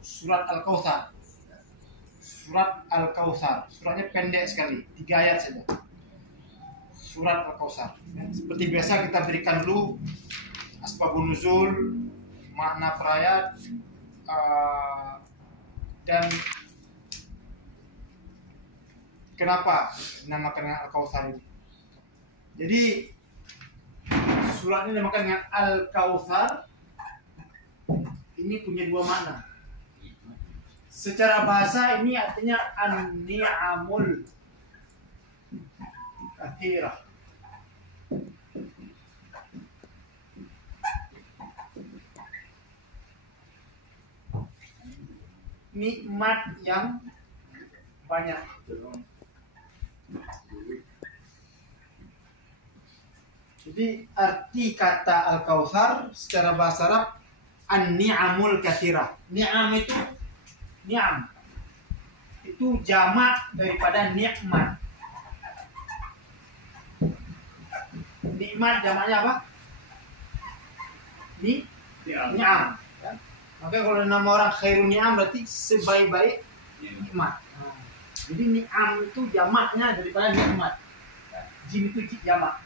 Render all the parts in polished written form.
surat Al-Kautsar. Surat Al-Kautsar. Suratnya pendek sekali, 3 ayat saja. Surat Al-Kautsar. Seperti biasa kita berikan dulu asbabun nuzul, makna per ayat, dan kenapa dinamakan dengan Al-Kautsar ini. Jadi surat ini dinamakan dengan Al-Kautsar. Ini punya 2 makna. Secara bahasa ini artinya an-ni'amul katsirah. Nikmat yang banyak. Jadi arti kata Al-Kautsar secara bahasa Arab an-ni'amul katsirah. Ni'am itu jamak daripada nikmat. Nikmat jamaknya apa? Ni'am. Ya? Maka kalau nama orang khairun ni'am berarti sebaik-baik nikmat. Jadi ni'am itu jamaknya daripada nikmat. Jim itu jamak.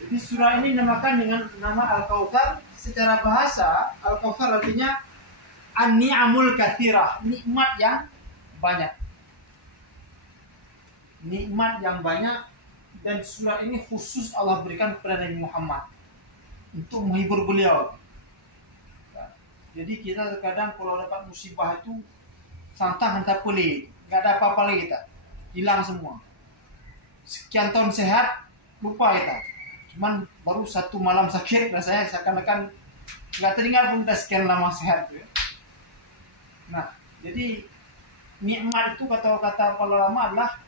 Jadi surah ini dinamakan dengan nama Al-Kautsar. Secara bahasa Al-Kautsar artinya an-ni'amul katsirah, nikmat yang banyak. Nikmat yang banyak, dan surah ini khusus Allah berikan kepada Nabi Muhammad untuk menghibur beliau. Jadi kita terkadang kalau dapat musibah itu santang hantar pelik, nggak ada apa-apa lagi kita, hilang semua. Sekian tahun sehat, lupa kita. Cuman baru 1 malam sakit, rasanya seakan-akan nggak teringat pun kita sekian lama sehat. Nah, jadi nikmat itu kata para ulama adalah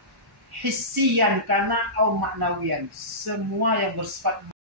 hissiyan kana au maknawiyan, semua yang bersifat